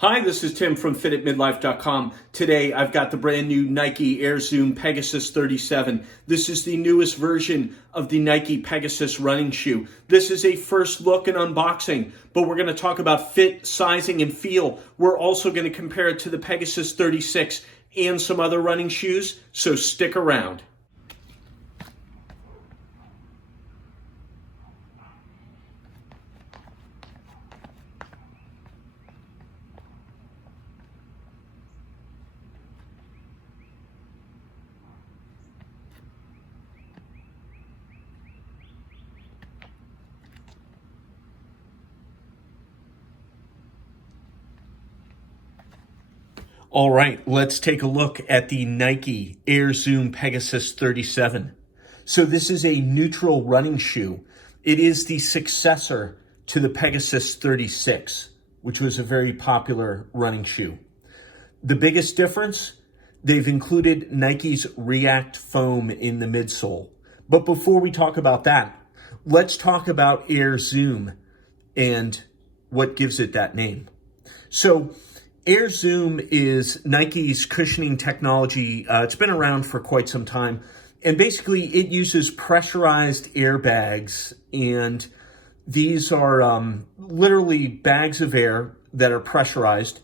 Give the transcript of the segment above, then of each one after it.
Hi, this is Tim from fititmidlife.com. Today, I've got the brand new Nike Air Zoom Pegasus 37. This is the newest version of the Nike Pegasus running shoe. This is a first look and unboxing, but we're going to talk about fit, sizing, and feel. We're also going to compare it to the Pegasus 36 and some other running shoes, so stick around. All right, let's take a look at the Nike Air Zoom Pegasus 37. So this is a neutral running shoe. It is the successor to the Pegasus 36, which was a very popular running shoe. The biggest difference, they've included Nike's React foam in the midsole. But before we talk about that, let's talk about Air Zoom and what gives it that name. So Air Zoom is Nike's cushioning technology. It's been around for quite some time. And basically, it uses pressurized airbags. And these are literally bags of air that are pressurized.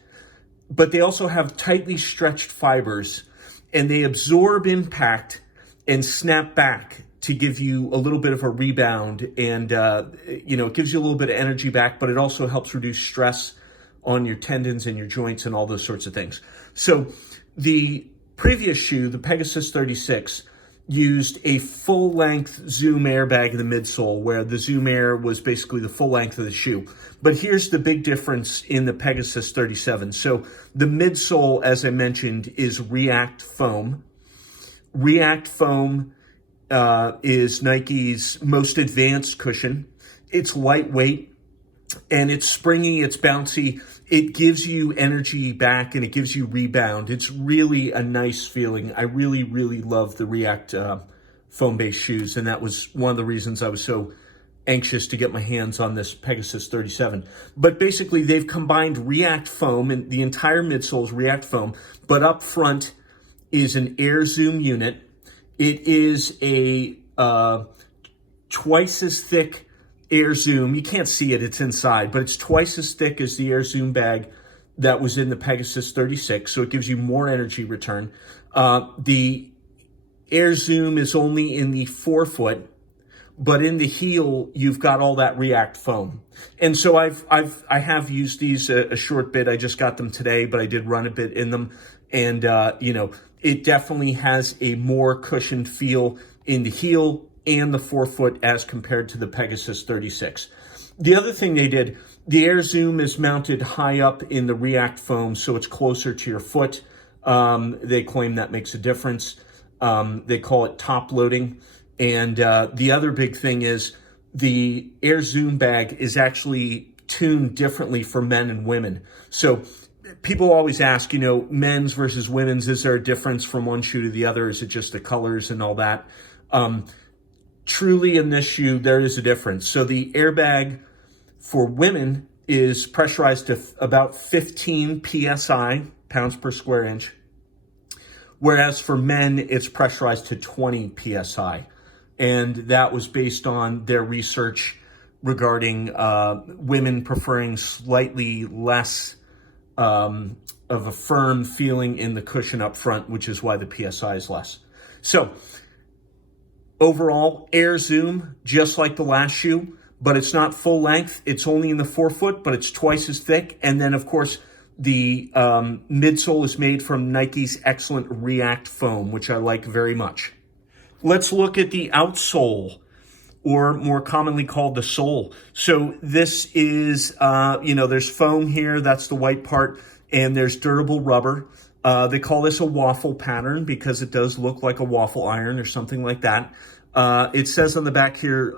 But they also have tightly stretched fibers. And they absorb impact and snap back to give you a little bit of a rebound. And, it gives you a little bit of energy back, but it also helps reduce stress on your tendons and your joints and all those sorts of things. So the previous shoe, the Pegasus 36, used a full-length Zoom airbag in the midsole, where the Zoom Air was basically the full length of the shoe. But here's the big difference in the Pegasus 37. So the midsole, as I mentioned, is React foam. React foam is Nike's most advanced cushion. It's lightweight, and it's springy, it's bouncy. It gives you energy back and it gives you rebound. It's really a nice feeling. I really, really love the React foam-based shoes, and that was one of the reasons I was so anxious to get my hands on this Pegasus 37. But basically, they've combined React foam, and the entire midsole is React foam, but up front is an Air Zoom unit. It is a twice as thick Air Zoom. You can't see it, it's inside, but it's twice as thick as the Air Zoom bag that was in the Pegasus 36, so it gives you more energy return. The Air Zoom is only in the forefoot, but in the heel, you've got all that React foam. And so I have used these a short bit. I just got them today, but I did run a bit in them. And, it definitely has a more cushioned feel in the heel and the forefoot as compared to the Pegasus 36. The other thing they did, the Air Zoom is mounted high up in the React foam, so it's closer to your foot. They claim that makes a difference. They call it top loading. And the other big thing is the Air Zoom bag is actually tuned differently for men and women. So people always ask, men's versus women's, is there a difference from one shoe to the other? Is it just the colors and all that? Truly, in this shoe, there is a difference. So the airbag for women is pressurized to about 15 PSI, pounds per square inch, whereas for men, it's pressurized to 20 PSI. And that was based on their research regarding women preferring slightly less of a firm feeling in the cushion up front, which is why the PSI is less. So overall, Air Zoom, just like the last shoe, but it's not full length. It's only in the forefoot, but it's twice as thick. And then, of course, the midsole is made from Nike's excellent React foam, which I like very much. Let's look at the outsole, or more commonly called the sole. So this is, there's foam here. That's the white part. And there's durable rubber. They call this a waffle pattern because it does look like a waffle iron or something like that. It says on the back here,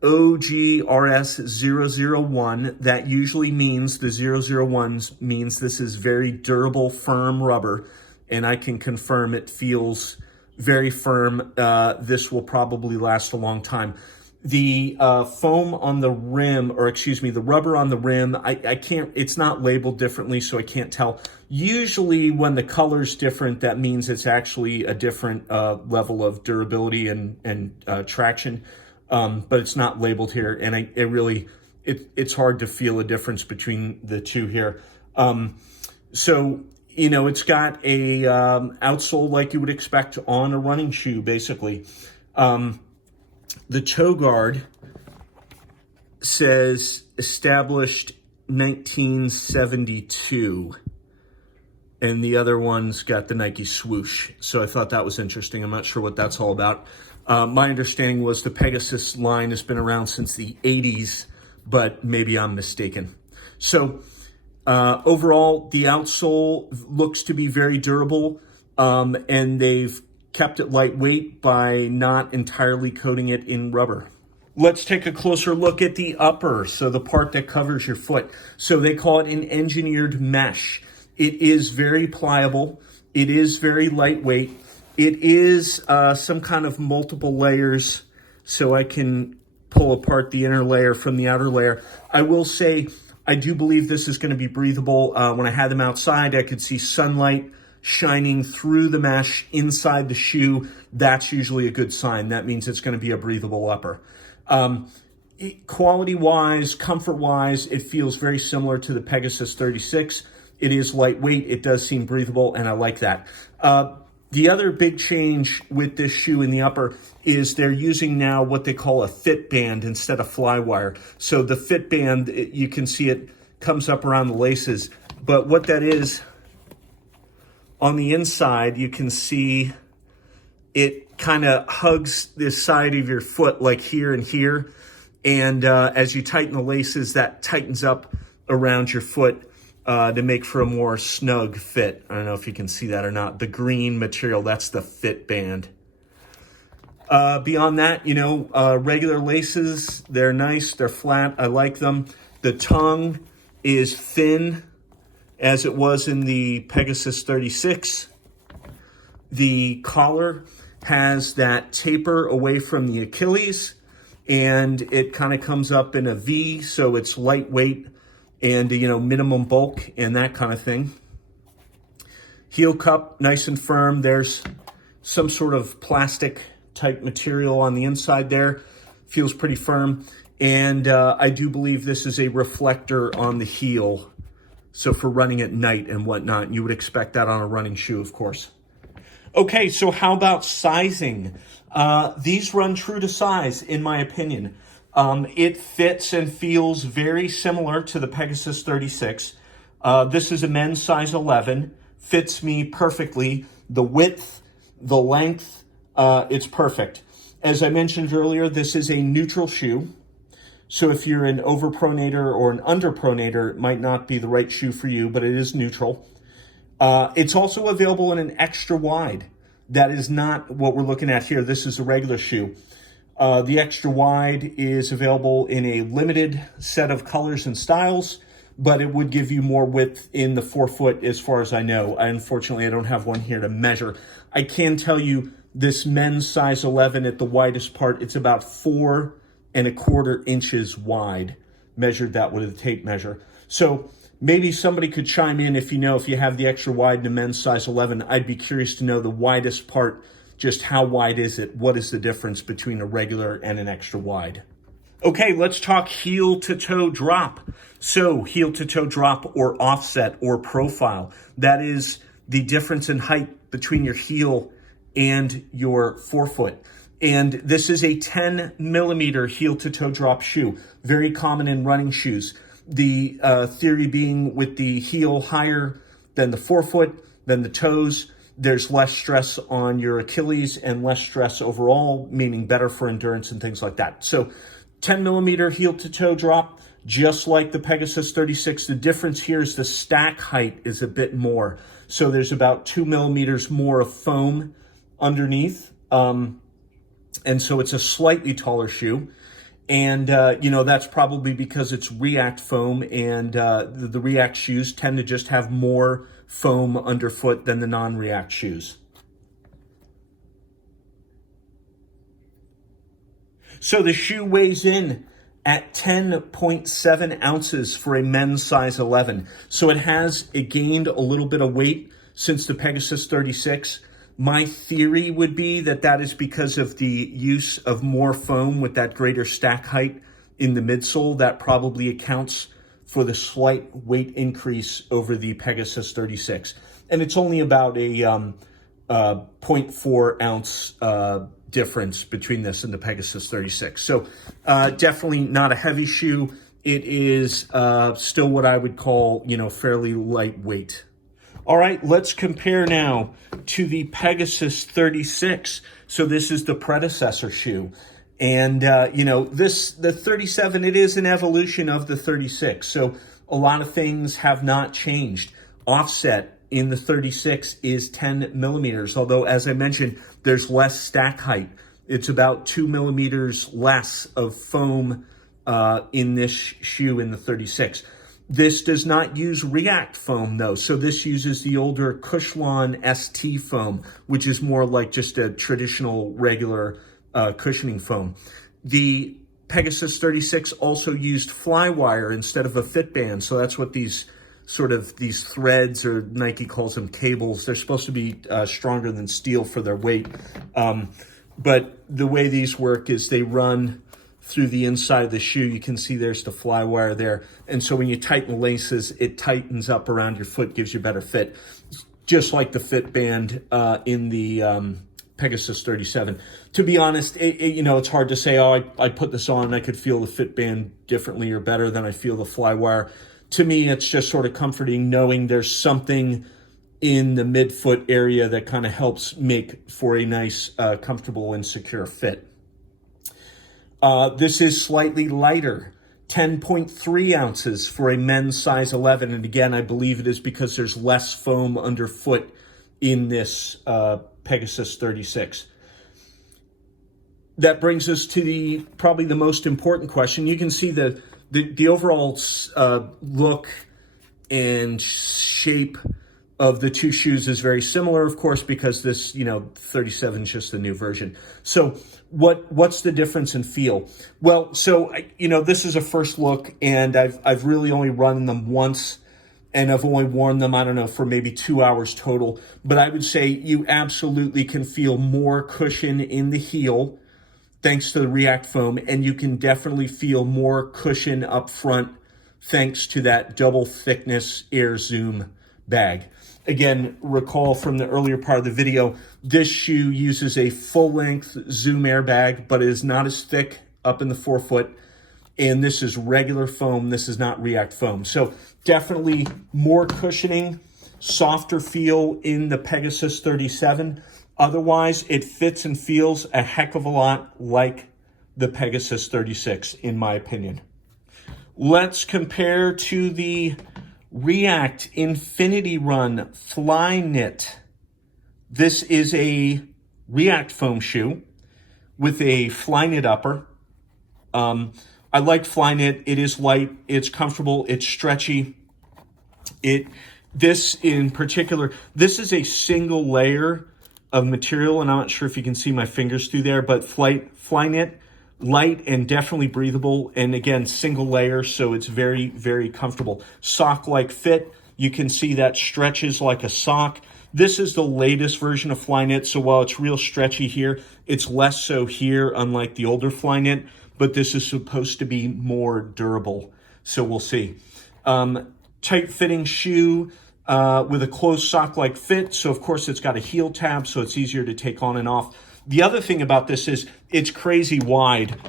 OGRS001. That usually means the 001s means this is very durable, firm rubber. And I can confirm it feels very firm. This will probably last a long time. The foam on the rim, or excuse me, the rubber on the rim, I can't, it's not labeled differently, so I can't tell. Usually when the color's different, that means it's actually a different level of durability and traction, but it's not labeled here, and it's hard to feel a difference between the two here. So, you know, it's got a outsole like you would expect on a running shoe, basically. The toe guard says established 1972, and the other one's got the Nike swoosh. So I thought that was interesting. I'm not sure what that's all about. My understanding was the Pegasus line has been around since the 80s, but maybe I'm mistaken. So overall, the outsole looks to be very durable, and they've kept it lightweight by not entirely coating it in rubber. Let's take a closer look at the upper, so the part that covers your foot. So they call it an engineered mesh. It is very pliable. It is very lightweight. It is some kind of multiple layers, so I can pull apart the inner layer from the outer layer. I will say, I do believe this is going to be breathable. When I had them outside, I could see sunlight shining through the mesh inside the shoe. That's usually a good sign. That means it's going to be a breathable upper. Quality-wise, comfort-wise, it feels very similar to the Pegasus 36. It is lightweight. It does seem breathable, and I like that. The other big change with this shoe in the upper is they're using now what they call a fit band instead of fly wire. So the fit band, you can see it comes up around the laces. But what that is, on the inside, you can see it kind of hugs the side of your foot like here and here. And as you tighten the laces, that tightens up around your foot to make for a more snug fit. I don't know if you can see that or not. The green material, that's the fit band. Beyond that, you know, regular laces, they're nice, they're flat, I like them. The tongue is thin, as it was in the Pegasus 36. The collar has that taper away from the Achilles, and it kind of comes up in a V, so it's lightweight and, you know, minimum bulk and that kind of thing. Heel cup, nice and firm. There's some sort of plastic type material on the inside there. Feels pretty firm. And I do believe this is a reflector on the heel. So for running at night and whatnot, you would expect that on a running shoe, of course. Okay, so how about sizing? These run true to size, in my opinion. It fits and feels very similar to the Pegasus 36. This is a men's size 11. Fits me perfectly. The width, the length, it's perfect. As I mentioned earlier, this is a neutral shoe. So if you're an overpronator or an underpronator, it might not be the right shoe for you, but it is neutral. It's also available in an extra wide. That is not what we're looking at here. This is a regular shoe. The extra wide is available in a limited set of colors and styles, but it would give you more width in the forefoot as far as I know. Unfortunately, I don't have one here to measure. I can tell you this men's size 11 at the widest part, it's about 4¼ inches wide, measured that with a tape measure. So maybe somebody could chime in if you know, if you have the extra wide in a men's size 11. I'd be curious to know the widest part. Just how wide is it? What is the difference between a regular and an extra wide? Okay, let's talk heel to toe drop. So heel to toe drop or offset or profile. That is the difference in height between your heel and your forefoot. And this is a 10 millimeter heel to toe drop shoe. Very common in running shoes. The theory being with the heel higher than the forefoot, than the toes, there's less stress on your Achilles and less stress overall, meaning better for endurance and things like that. So 10 millimeter heel to toe drop, just like the Pegasus 36. The difference here is the stack height is a bit more. So there's about 2 millimeters more of foam underneath. And so it's a slightly taller shoe. And, you know, that's probably because it's React foam, and the React shoes tend to just have more foam underfoot than the non-React shoes. So the shoe weighs in at 10.7 ounces for a men's size 11. So it gained a little bit of weight since the Pegasus 36. My theory would be that that is because of the use of more foam with that greater stack height in the midsole. That probably accounts for the slight weight increase over the Pegasus 36. And it's only about a 0.4 ounce difference between this and the Pegasus 36. So definitely not a heavy shoe. It is still what I would call, fairly lightweight. All right, let's compare now to the Pegasus 36. So this is the predecessor shoe. And, the 37, it is an evolution of the 36. So a lot of things have not changed. Offset in the 36 is 10 millimeters, although, as I mentioned, there's less stack height. It's about 2 millimeters less of foam in this shoe in the 36. This does not use React foam, though. So this uses the older Cushlon ST foam, which is more like just a traditional, regular cushioning foam. The Pegasus 36 also used Flywire instead of a fit band. So that's what these threads, or Nike calls them cables, they're supposed to be stronger than steel for their weight. But the way these work is they run through the inside of the shoe. You can see there's the Flywire there. And so when you tighten the laces, it tightens up around your foot, gives you a better fit. Just like the fit band in the Pegasus 37. To be honest, it's hard to say, I put this on and I could feel the fit band differently or better than I feel the Flywire. To me, it's just sort of comforting knowing there's something in the midfoot area that kind of helps make for a nice, comfortable and secure fit. This is slightly lighter, 10.3 ounces for a men's size 11. And again, I believe it is because there's less foam underfoot in this Pegasus 36. That brings us to probably the most important question. You can see the overall look and shape of the two shoes is very similar, of course, because this, 37 is just the new version. So what's the difference in feel? Well, so, this is a first look, and I've really only run them once, and I've only worn them, I don't know, for maybe 2 hours total. But I would say you absolutely can feel more cushion in the heel thanks to the React foam, and you can definitely feel more cushion up front thanks to that double thickness Air Zoom bag. Again, recall from the earlier part of the video, this shoe uses a full-length Zoom airbag, but it is not as thick up in the forefoot. And this is regular foam. This is not React foam. So definitely more cushioning, softer feel in the Pegasus 37. Otherwise, it fits and feels a heck of a lot like the Pegasus 36, in my opinion. Let's compare to the React Infinity Run FlyKnit. This is a React foam shoe with a FlyKnit upper. I like FlyKnit. It is light, it's comfortable, it's stretchy. This in particular, this is a single layer of material, and I'm not sure if you can see my fingers through there, but FlyKnit, light and definitely breathable, and again, single layer, so it's very, very comfortable. Sock-like fit, you can see that stretches like a sock. This is the latest version of FlyKnit, so while it's real stretchy here, it's less so here, unlike the older FlyKnit, but this is supposed to be more durable, so we'll see. Tight-fitting shoe with a closed sock-like fit, so of course it's got a heel tab, so it's easier to take on and off. The other thing about this is it's crazy wide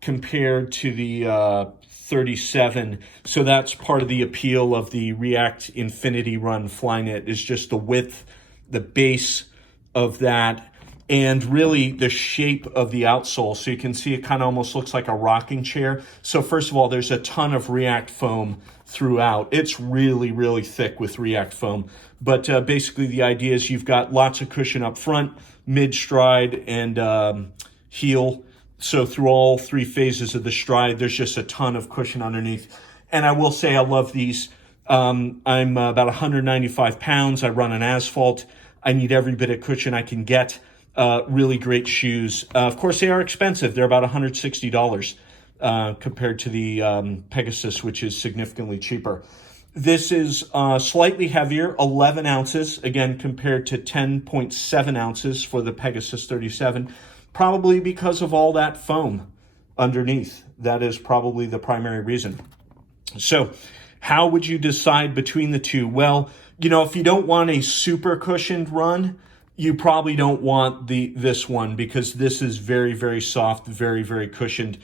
compared to the 37. So that's part of the appeal of the React Infinity Run FlyKnit, is just the width, the base of that, and really the shape of the outsole. So you can see it kind of almost looks like a rocking chair. So first of all, there's a ton of React foam throughout. It's really, really thick with React foam. But basically the idea is you've got lots of cushion up front, mid-stride, and heel. So through all three phases of the stride, there's just a ton of cushion underneath. And I will say I love these. I'm about 195 pounds. I run on asphalt. I need every bit of cushion I can get. really great shoes. Of course, they are expensive. They're about $160 compared to the Pegasus, which is significantly cheaper. This is slightly heavier, 11 ounces, again, compared to 10.7 ounces for the Pegasus 37, probably because of all that foam underneath. That is probably the primary reason. So how would you decide between the two? Well, you know, if you don't want a super cushioned run, you probably don't want this one, because this is very, very soft, very, very cushioned.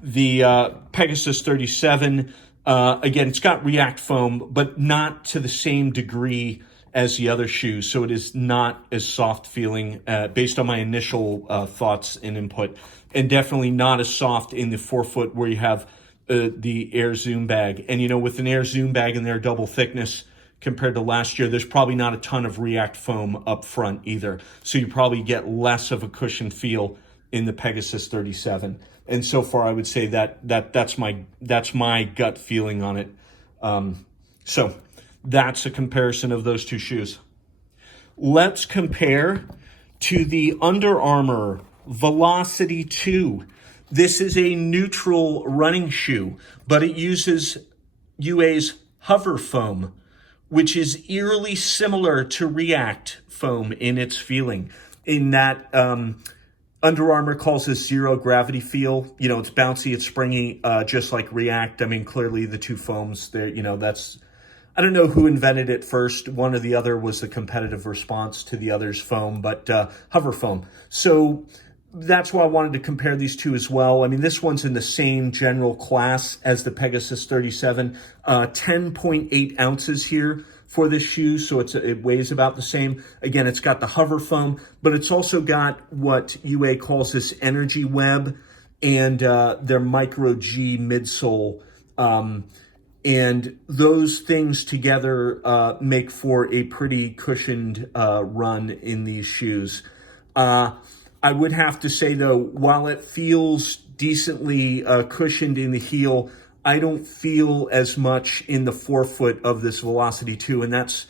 The Pegasus 37, again, it's got React foam, but not to the same degree as the other shoes. So it is not as soft feeling based on my initial thoughts and input, and definitely not as soft in the forefoot where you have the Air Zoom bag. And, you know, with an Air Zoom bag in there, double thickness compared to last year, there's probably not a ton of React foam up front either. So you probably get less of a cushion feel in the Pegasus 37. And so far, I would say that's my gut feeling on it. So that's a comparison of those two shoes. Let's compare to the Under Armour Velocity 2. This is a neutral running shoe, but it uses UA's hover foam, which is eerily similar to React foam in its feeling, in that Under Armour calls this zero gravity feel. You know, it's bouncy, it's springy, just like React. I mean, clearly the two foams, there, you know, that's, I don't know who invented it first. One or the other was the competitive response to the other's foam, but hover foam. So that's why I wanted to compare these two as well. I mean, this one's in the same general class as the Pegasus 37, 10.8 ounces here for this shoe, so it weighs about the same. Again, it's got the hover foam, but it's also got what UA calls this energy web and their micro G midsole. And those things together make for a pretty cushioned run in these shoes. I would have to say, though, while it feels decently cushioned in the heel, I don't feel as much in the forefoot of this Velocity 2. And that's,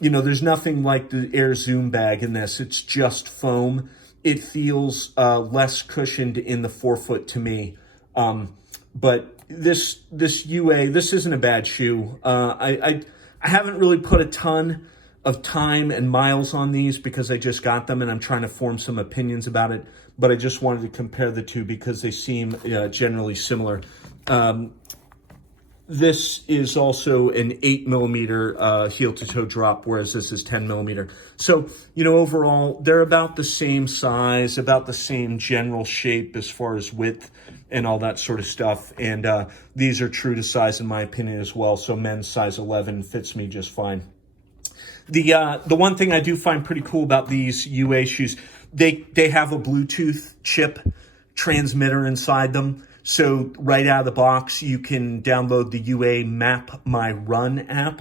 you know, there's nothing like the Air Zoom bag in this. It's just foam. It feels less cushioned in the forefoot to me. But this UA, this isn't a bad shoe. I haven't really put a ton of time and miles on these because I just got them and I'm trying to form some opinions about it. But I just wanted to compare the two because they seem generally similar. This is also an 8mm heel-to-toe drop, whereas this is 10mm. So, you know, overall, they're about the same size, about the same general shape as far as width and all that sort of stuff. And these are true to size, in my opinion, as well. So men's size 11 fits me just fine. The one thing I do find pretty cool about these UA shoes, they have a Bluetooth chip transmitter inside them. So right out of the box, you can download the UA Map My Run app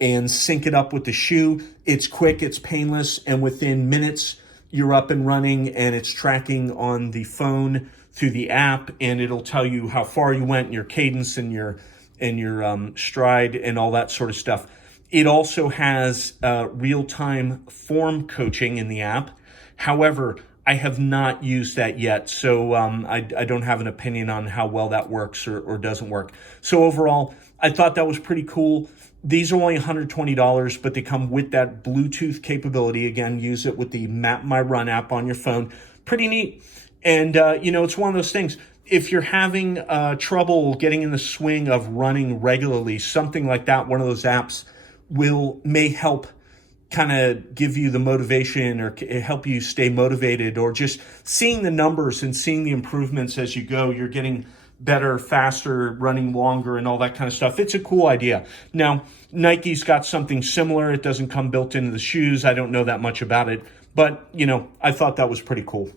and sync it up with the shoe. It's quick, it's painless, and within minutes, you're up and running, and it's tracking on the phone through the app, and it'll tell you how far you went, and your cadence, and your stride, and all that sort of stuff. It also has real-time form coaching in the app. However, I have not used that yet, so I don't have an opinion on how well that works or doesn't work. So overall, I thought that was pretty cool. These are only $120, but they come with that Bluetooth capability. Again, use it with the Map My Run app on your phone. Pretty neat. And, you know, it's one of those things. If you're having trouble getting in the swing of running regularly, something like that, one of those apps may help kind of give you the motivation or help you stay motivated, or just seeing the numbers and seeing the improvements as you go. You're getting better, faster, running longer, and all that kind of stuff. It's a cool idea. Now, Nike's got something similar. It doesn't come built into the shoes. I don't know that much about it, but, you know, I thought that was pretty cool.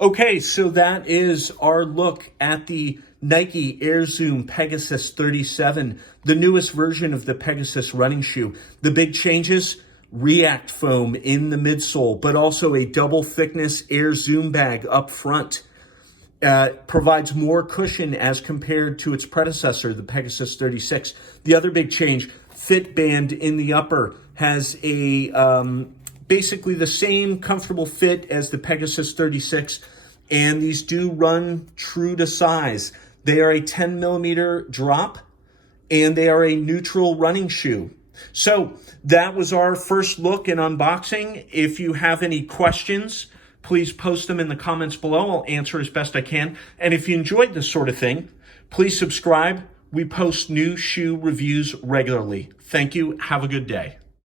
Okay, so that is our look at the Nike Air Zoom Pegasus 37, the newest version of the Pegasus running shoe. The big changes: React foam in the midsole, but also a double thickness Air Zoom bag up front. Provides more cushion as compared to its predecessor, the Pegasus 36. The other big change: fit band in the upper has a basically the same comfortable fit as the Pegasus 36, and these do run true to size. They are a 10 millimeter drop, and they are a neutral running shoe. So that was our first look and unboxing. If you have any questions, please post them in the comments below. I'll answer as best I can. And if you enjoyed this sort of thing, please subscribe. We post new shoe reviews regularly. Thank you. Have a good day.